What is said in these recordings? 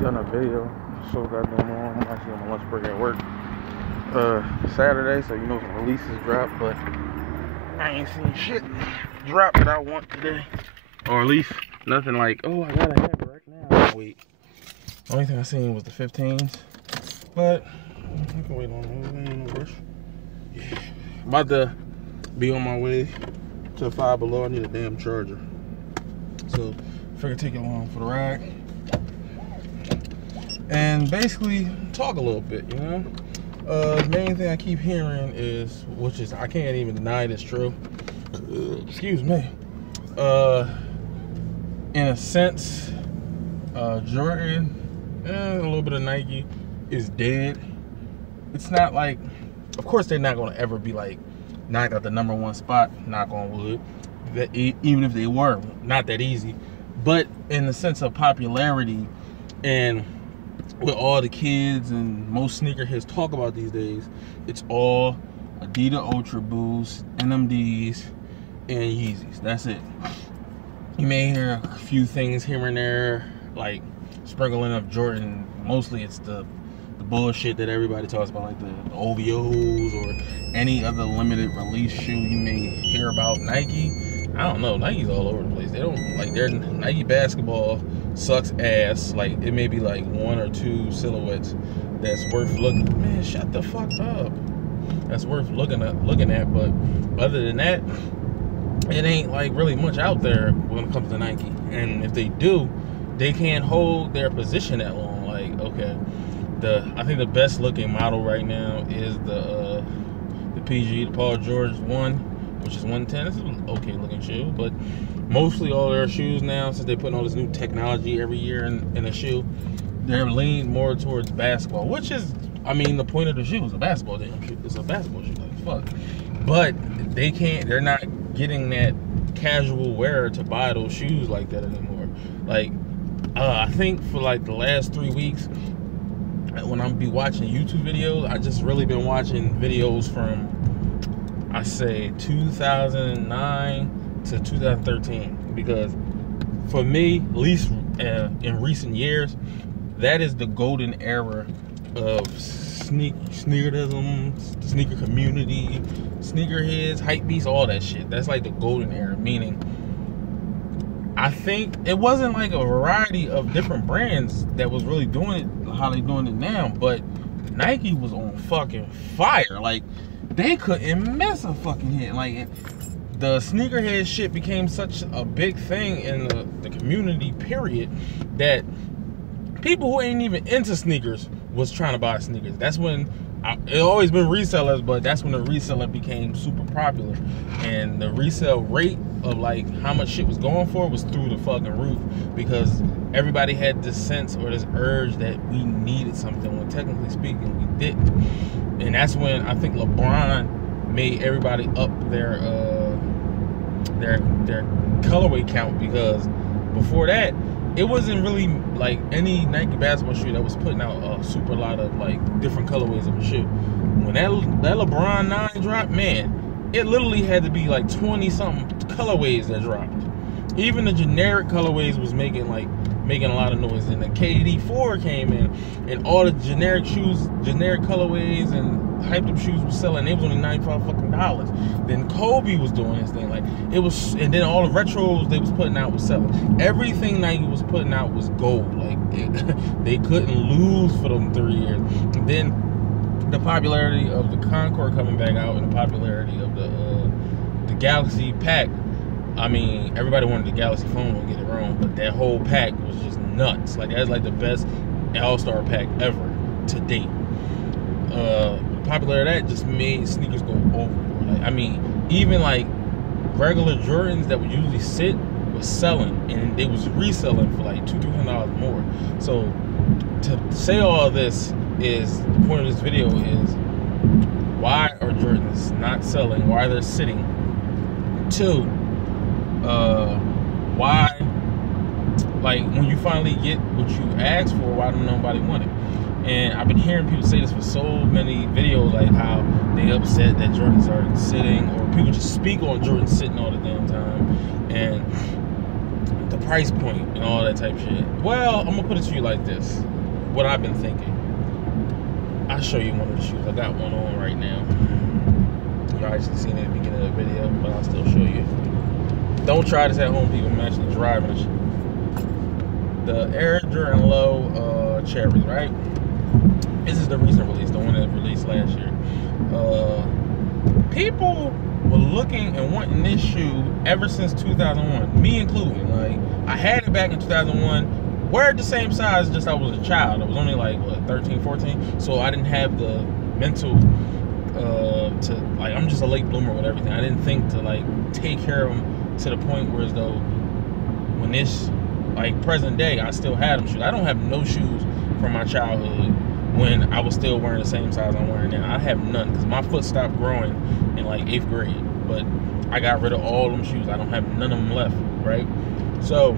done a video so goddamn long. I'm actually on my lunch break at work. Saturday, so you know some releases dropped, but I ain't seen shit drop that I want today. Or at least nothing like, oh, I gotta have it right now. Wait. The only thing I seen was the 15s. But I can wait on those. Ain't no rush. Yeah. I'm about to be on my way to Five Below. I need a damn charger. So figured take it along for the ride. And basically talk a little bit, you know? The main thing I keep hearing is, which is I can't even deny it's true. Excuse me. In a sense, Jordan and a little bit of Nike is dead. It's not like, of course they're not gonna ever be like knocked out the #1 spot, knock on wood. That even if they were, not that easy. But in the sense of popularity and with all the kids and most sneakerheads talk about these days, it's all Adidas Ultra Boost, NMDs, and Yeezys. That's it. You may hear a few things here and there, like sprinkling of Jordan. Mostly it's the bullshit that everybody talks about, like the OVOs or any other limited release shoe you may hear about. Nike, I don't know, Nike's all over the place. They don't, like, their Nike basketball sucks ass. Like, it may be like 1 or 2 silhouettes that's worth looking. Man, shut the fuck up. That's worth looking at, but other than that, it ain't like really much out there when it comes to Nike. And if they do, they can't hold their position that long. Like, okay, I think the best looking model right now is the PG, the Paul George 1, which is 110. This is an okay looking shoe, but mostly all their shoes now, since they're putting all this new technology every year in a shoe, they're leaning more towards basketball, which is, I mean, the point of the shoe is a basketball damn shoe. It's a basketball shoe, like fuck. But they're not getting that casual wearer to buy those shoes like that anymore. Like, I think for like the last 3 weeks, when I'm be watching YouTube videos, I just really been watching videos from, I say, 2009 to 2013, because for me, at least in recent years, that is the golden era of sneakerism, the sneaker community, sneakerheads, hype beasts, all that shit. That's like the golden era, meaning I think it wasn't like a variety of different brands that was really doing it how they doing it now, but Nike was on fucking fire. Like, they couldn't miss a fucking hit. Like, the sneakerhead shit became such a big thing in the community, period, that people who ain't even into sneakers was trying to buy sneakers. That's when it always been resellers, but that's when the reseller became super popular, and the resale rate of like how much shit was going for was through the fucking roof, because everybody had this sense or this urge that we needed something when technically speaking we didn't. And that's when I think LeBron made everybody up their colorway count, because before that it wasn't really like any Nike basketball shoe that was putting out a super lot of like different colorways of a shoe. When that LeBron 9 dropped, man, it literally had to be like 20 something colorways that dropped. Even the generic colorways was making a lot of noise. And the KD 4 came in, and all the generic shoes, generic colorways and hyped up shoes was selling. It was only $95 fucking dollars. Then Kobe was doing his thing, like it was, and then all the retros they was putting out was selling. Everything Nike was putting out was gold. Like they couldn't lose for them 3 years. And then the popularity of the Concord coming back out, and the popularity of the Galaxy pack. I mean, everybody wanted the Galaxy phone, don't get it wrong, but that whole pack was just nuts. Like, that's like the best All-Star pack ever to date. The popularity of that just made sneakers go overboard. Like, I mean, even like regular Jordans that would usually sit was selling, and they was reselling for like $200-$300 more. So to say all this is, the point of this video is, why are Jordans not selling? Why they're sitting? 2, why, like, when you finally get what you asked for, why don't nobody want it? And I've been hearing people say this for so many videos, like how they upset that Jordans are sitting, or people just speak on Jordans sitting all the damn time. And the the price point and all that type shit. Well, I'm gonna put it to you like this. What I've been thinking. I'll show you one of the shoes. I got one on right now. You actually seen it at the beginning of the video, but I'll still show you. Don't try this at home, people. I'm actually driving the shoe. The Air Jordan Low Cherries, right? This is the recent release, the one that released last year. People were looking and wanting this shoe ever since 2001, me including. Like, I had it back in 2001. Wear the same size, just I was a child. I was only like, what, 13, 14? So I didn't have the mental to, like, I'm just a late bloomer with everything. I didn't think to, like, take care of them to the point where as though when this, like, present day, I still had them shoes. I don't have no shoes from my childhood when I was still wearing the same size I'm wearing now. I have none because my foot stopped growing in, like, 8th grade. But I got rid of all them shoes. I don't have none of them left, right? So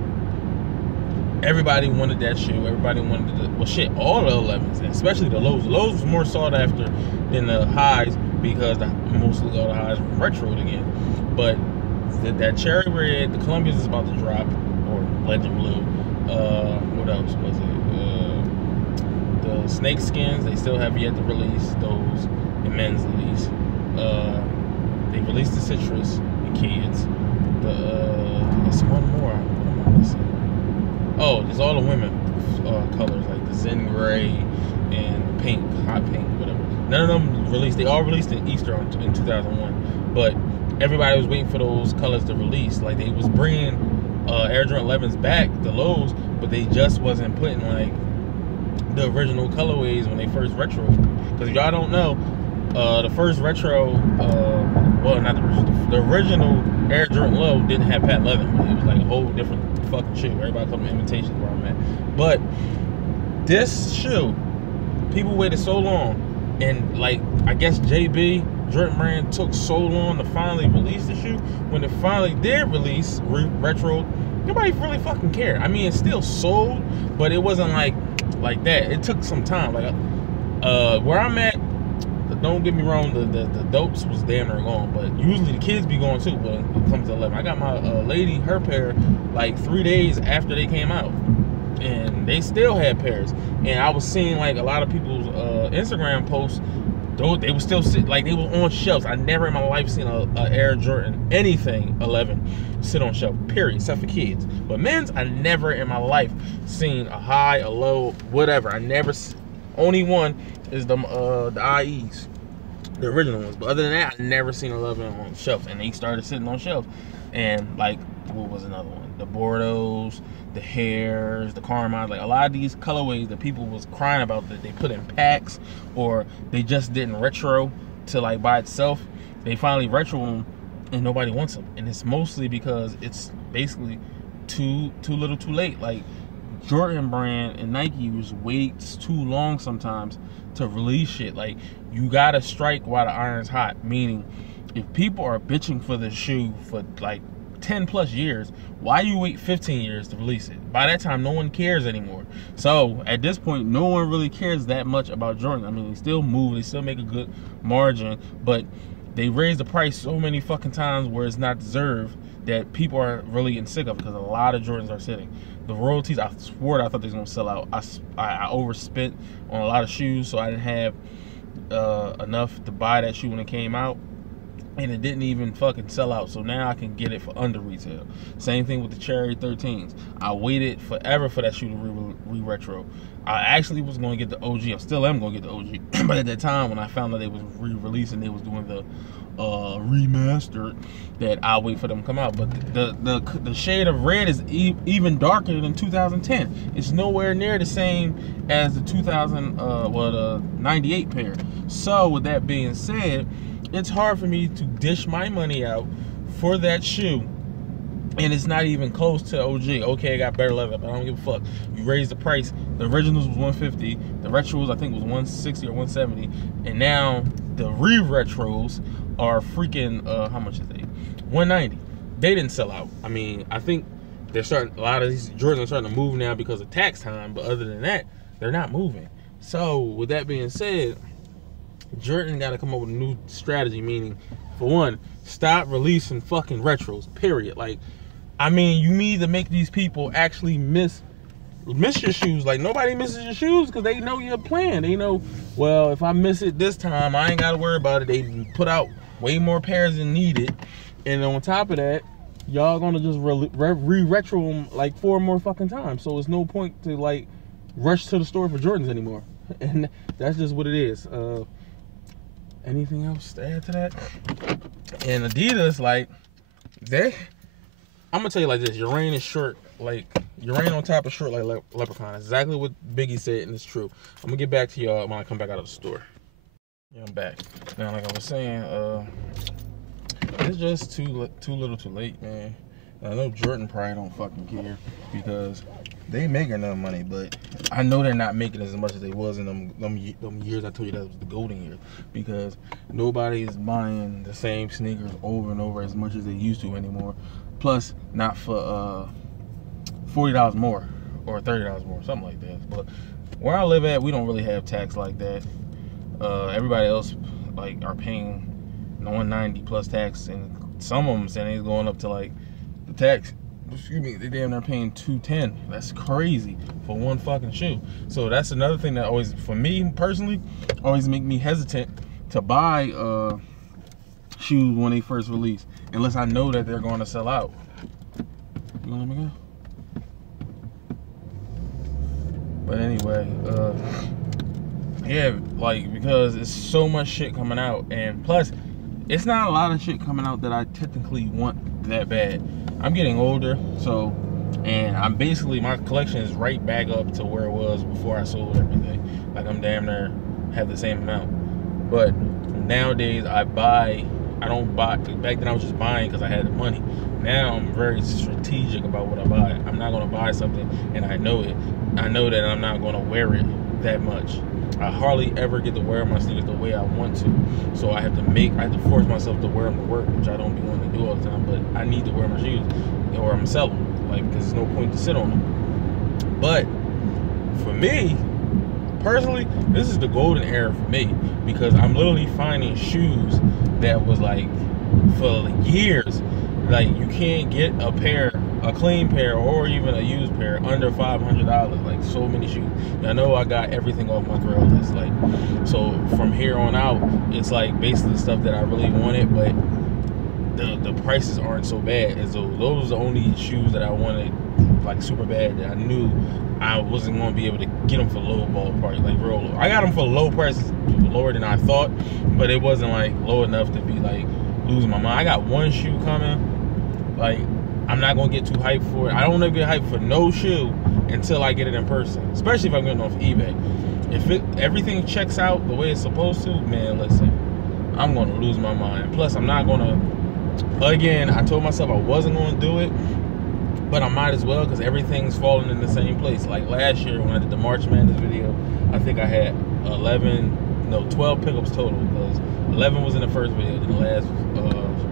everybody wanted that shoe. Everybody wanted the, well, shit, all the 11s, especially the lows. The lows was more sought after than the highs because mostly all the highs were retroed again. But that cherry red, the Columbia's is about to drop, or Legend Blue. What else was it? The snake skins, they still have yet to release those in men's at least. They released the citrus in kids. There's one more. What am I missing? Oh, there's all the women colors, like the Zen Gray and pink, hot pink, whatever. None of them released. They all released in Easter in 2001. But everybody was waiting for those colors to release. Like, they was bringing Air Jordan 11s back, the lows, but they just wasn't putting, like, the original colorways when they first retro. Because if y'all don't know, the first retro, well, not the original Air Jordan Low didn't have patent leather. It was like a whole different fucking shoe. Everybody called them imitations where I'm at. But this shoe, people waited so long, and, like, I guess JB, Jordan Brand, took so long to finally release the shoe. When it finally did release retro, nobody really fucking cared. I mean, it still sold, but it wasn't like that. It took some time. Like, where I'm at, don't get me wrong, the dopes was damn near gone, but usually the kids be going too when it comes to 11. I got my lady, her pair, like 3 days after they came out, and they still had pairs. And I was seeing, like, a lot of people's Instagram posts, though they were still sit, like, they were on shelves. I never in my life seen a Air Jordan anything 11 sit on shelf, period, except for kids. But men's, I never in my life seen a high, a low, whatever. I never. Only one is the IEs, the original ones. But other than that, I never seen 11 on shelves, and they started sitting on shelves. And, like, what was another one? The Bordeaux, the Hares, the Carmines, like a lot of these colorways that people was crying about that they put in packs or they just didn't retro to, like, by itself. They finally retro them and nobody wants them, and it's mostly because it's basically too little, too late. Like, Jordan Brand and Nike was waits too long sometimes to release shit. Like, you gotta strike while the iron's hot. Meaning, if people are bitching for the shoe for like 10 plus years, why you wait 15 years to release it? By that time, no one cares anymore. So at this point, no one really cares that much about Jordan. I mean, they still move, they still make a good margin, but they raise the price so many fucking times where it's not deserved that people are really getting sick of, because a lot of Jordans are sitting. The royalties, I swore I thought they was gonna sell out. I overspent on a lot of shoes, so I didn't have enough to buy that shoe when it came out, and it didn't even fucking sell out. So now I can get it for under retail. Same thing with the Cherry 13s. I waited forever for that shoe to re-retro. I actually was going to get the OG. I still am going to get the OG. But at that time, when I found out they was re-releasing, they was doing the remastered, that I'll wait for them to come out. But the shade of red is even darker than 2010. It's nowhere near the same as the 98 pair. So with that being said, it's hard for me to dish my money out for that shoe, and it's not even close to OG. Okay, I got better leather, but I don't give a fuck. You raise the price. The originals was $150. The retros, I think, was $160 or $170. And now the re-retros are freaking how much is they? $190. They didn't sell out. I mean, I think they're starting. A lot of these Jordans are starting to move now because of tax time. But other than that, they're not moving. So with that being said, Jordan got to come up with a new strategy. Meaning, for one, stop releasing fucking retros. Period. Like, I mean, you need to make these people actually miss your shoes. Like, nobody misses your shoes because they know your plan. They know, well, if I miss it this time, I ain't got to worry about it. They put out way more pairs than needed. And on top of that, y'all gonna just re-retro them like 4 more fucking times. So it's no point to like rush to the store for Jordans anymore. And that's just what it is. Anything else to add to that? And Adidas, like, I'm gonna tell you like this: your rain is short, like your rain on top is short like leprechaun. Exactly what Biggie said, and it's true. I'm gonna get back to y'all when I come back out of the store. Yeah, I'm back. Now, like I was saying, it's just too little too late, man. I know Jordan probably don't fucking care because they making enough money, but I know they're not making as much as they was in them years. I told you that was the golden years, because nobody is buying the same sneakers over and over as much as they used to anymore. Plus, not for $40 more or $30 more, something like that. But where I live at, we don't really have tax like that. Everybody else like are paying 190 plus tax, and some of them saying it's going up to like the tax. Excuse me, they damn near paying $210. That's crazy for one fucking shoe. So that's another thing that always, for me personally, always make me hesitant to buy shoes when they first release, unless I know that they're going to sell out. You gonna let me go? But anyway, yeah, like, because it's so much shit coming out, and plus, it's not a lot of shit coming out that I technically want that bad. I'm getting older, so, and I'm basically, my collection is right back up to where it was before I sold everything. Like, I'm damn near have the same amount. But nowadays, I don't buy. Back then I was just buying because I had the money. Now I'm very strategic about what I buy. I'm not gonna buy something and I know it. I know that I'm not gonna wear it that much. I hardly ever get to wear my sneakers the way I want to. So I have to force myself to wear them to work, which I don't be wanting to do all the time, but I need to wear my shoes or I'm gonna sell them. Like, because there's no point to sit on them. But for me, personally, this is the golden era for me, because I'm literally finding shoes that was like, for years, like, you can't get a clean pair or even a used pair under $500. Like, so many shoes. I know I got everything off my grill list. Like, so from here on out, it's like basically stuff that I really wanted, but the prices aren't so bad. And so those are the only shoes that I wanted, like, super bad, that I knew I wasn't going to be able to get them for low ball price, like real low. I got them for low prices, lower than I thought, but it wasn't like low enough to be like losing my mind. I got one shoe coming. Like, I'm not gonna get too hyped for it. I don't ever get hyped for no shoe until I get it in person, especially if I'm getting off eBay. If everything checks out the way it's supposed to, man, listen, I'm gonna lose my mind. Plus, I'm not gonna. Again, I told myself I wasn't gonna do it, but I might as well, because everything's falling in the same place. Like last year when I did the March Madness video, I think I had 12 pickups total, because 11 was in the first video, then the last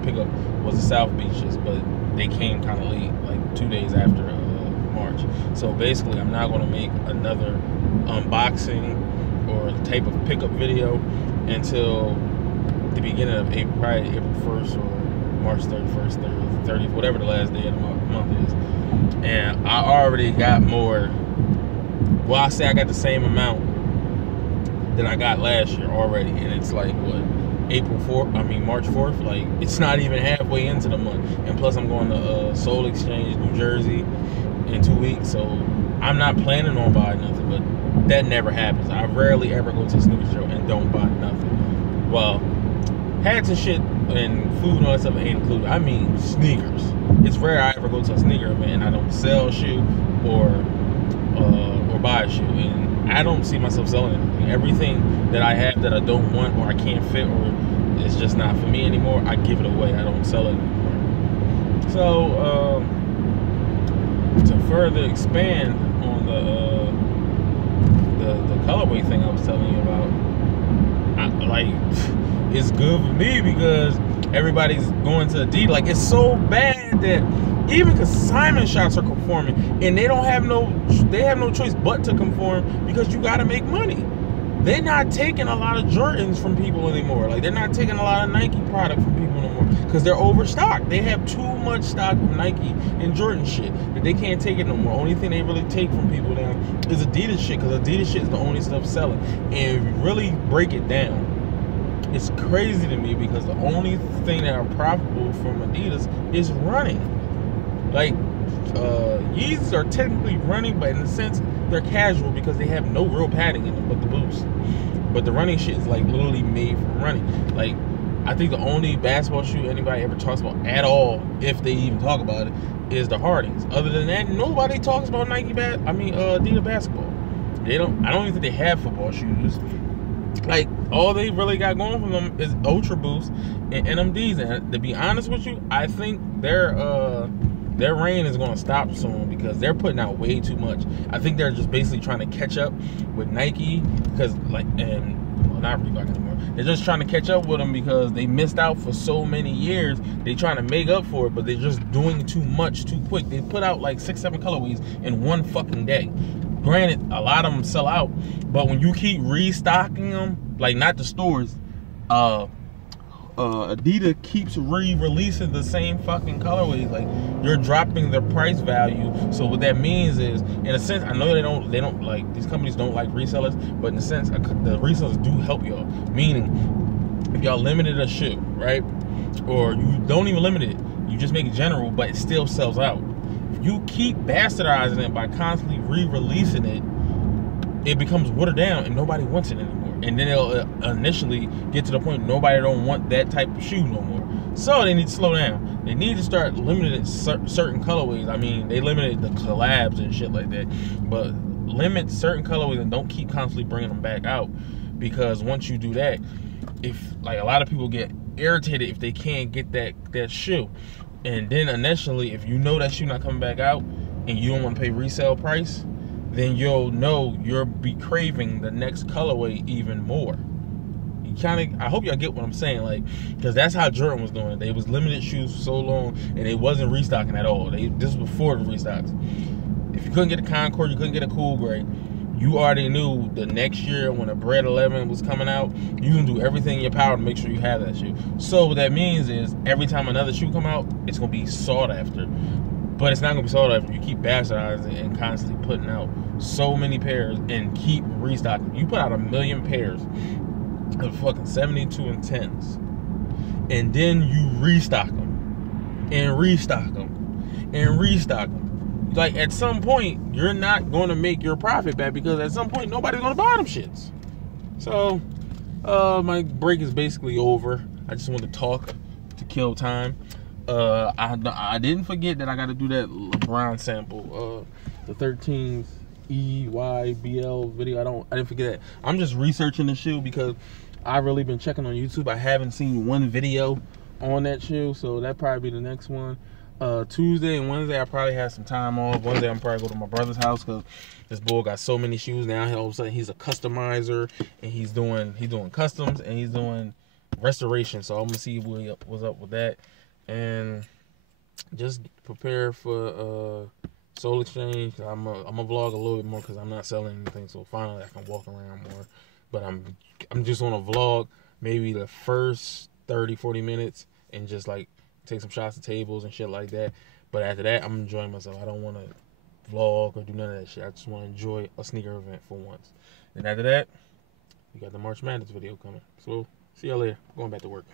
pickup was the South Beaches, but they came kind of late, like 2 days after March. So basically, I'm not going to make another unboxing or type of pickup video until the beginning of April, probably April 1st or March 31st, 30th, whatever the last day of the month is. And I already got more. Well, I say I got the same amount that I got last year already, and it's like, what, March 4th, like, it's not even halfway into the month. And plus, I'm going to Soul Exchange, New Jersey in 2 weeks, so I'm not planning on buying nothing, but that never happens. I rarely ever go to a sneaker show and don't buy nothing. Well, hats and shit and food and all that stuff ain't included. I mean sneakers. It's rare I ever go to a sneaker event and I don't sell a shoe or buy a shoe, and I don't see myself selling anything. Everything that I have that I don't want or I can't fit or it's just not for me anymore, I give it away. I don't sell it anymore. So to further expand on the colorway thing I was telling you about, it's good for me because everybody's going to Adidas. Like, it's so bad that even consignment shops are conforming, and they have no choice but to conform because you got to make money. they're not taking a lot of Jordans from people anymore. Like, they're not taking a lot of Nike product from people no more because they're overstocked. They have too much stock of Nike and Jordan shit that they can't take it no more. Only thing they really take from people now is Adidas shit, because Adidas shit is the only stuff selling. And if you really break it down, it's crazy to me because the only thing that are profitable from Adidas is running. Like, Yeezys are technically running, but in a sense, they're casual because they have no real padding in them but the boost. But the running shit is like literally made for running. Like, I think the only basketball shoe anybody ever talks about at all, if they even talk about it, is the Hardings. Other than that, nobody talks about Adidas basketball. I don't even think they have football shoes. Like, all they really got going from them is Ultra Boost and NMDs. And to be honest with you, I think their reign is going to stop soon because they're putting out way too much. I think they're just basically trying to catch up with Nike because, like, not Reebok anymore. They're just trying to catch up with them because they missed out for so many years. They're trying to make up for it, but they're just doing too much too quick. They put out like 6-7 colorways in one fucking day. Granted, a lot of them sell out, but when you keep restocking them, like, not the stores, Adidas keeps re-releasing the same fucking colorways. Like, you're dropping their price value. So what that means is, in a sense, I know they don't like, these companies don't like resellers, but in a sense, the resellers do help y'all. Meaning, if y'all limited a shoe, right, or you don't even limit it, you just make it general, but it still sells out. If you keep bastardizing it by constantly re-releasing it, it becomes watered down and nobody wants it anymore. And then it'll initially get to the point nobody don't want that type of shoe no more. So they need to slow down. They need to start limiting certain colorways. I mean, they limited the collabs and shit like that, but limit certain colorways and don't keep constantly bringing them back out, because once you do that, if, like, a lot of people get irritated if they can't get that shoe, and then initially, if you know that shoe not coming back out and you don't want to pay resale price, then you'll know you'll be craving the next colorway even more. You kind of, I hope y'all get what I'm saying, like, because that's how Jordan was doing it. They was limited shoes for so long, and they wasn't restocking at all. This was before the restocks. If you couldn't get a Concord, you couldn't get a Cool Gray, you already knew the next year when a Bread 11 was coming out, you can do everything in your power to make sure you have that shoe. So what that means is, every time another shoe come out, it's gonna be sought after. But it's not gonna be sought after. You keep bastardizing and constantly putting out so many pairs and keep restocking. You put out 1 million pairs of fucking 72 and 10s, and then you restock them and restock them and restock them. Like, at some point, you're not going to make your profit back, because at some point nobody's going to buy them shits. So my break is basically over. I just want to talk to kill time. I didn't forget that I got to do that LeBron sample, the 13s EYBL video. I didn't forget that. I'm just researching the shoe because I've really been checking on YouTube. I haven't seen one video on that shoe, so that'll probably be the next one. Tuesday and Wednesday I probably have some time off. Wednesday I'm probably go to my brother's house because this boy got so many shoes now. All of a sudden he's a customizer, and he's doing customs, and he's doing restoration. So I'm gonna see what's up with that, and just prepare for Soul Exchange. I'm a vlog a little bit more because I'm not selling anything, so finally I can walk around more. But I'm just on a vlog maybe the first 30-40 minutes and just like take some shots of tables and shit like that. But after that, I'm enjoying myself. I don't want to vlog or do none of that shit. I just want to enjoy a sneaker event for once. And after that, we got the March Madness video coming. So see y'all later. Going back to work.